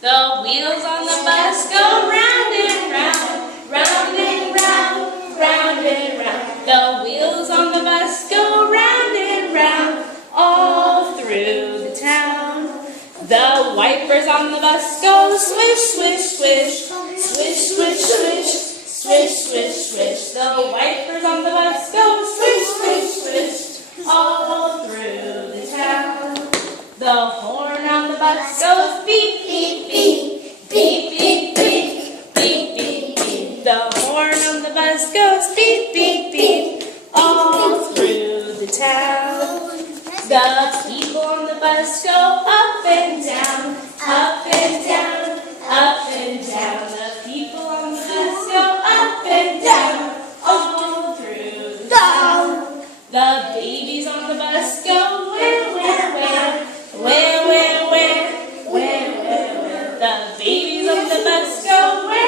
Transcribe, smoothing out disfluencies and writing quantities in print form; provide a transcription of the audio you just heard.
The wheels on the bus go round and round, round and round, round and round. The wheels on the bus go round and round, all through the town. The wipers on the bus go swish, swish, swish, swish, swish, swish, swish, swish, swish. The wipers on the bus go swish, swish, swish, all through the town. The horn on the bus goes beep, beep, beep, beep, beep, beep, beep, beep, beep. The horn on the bus goes beep, beep, beep, all through the town. The people on the bus go up and down, up and down, up and down. The people on the bus go up and down, all through the town. The babies on the bus go where, where, where, where, where, where, where, where, where. The babies on the bus go where,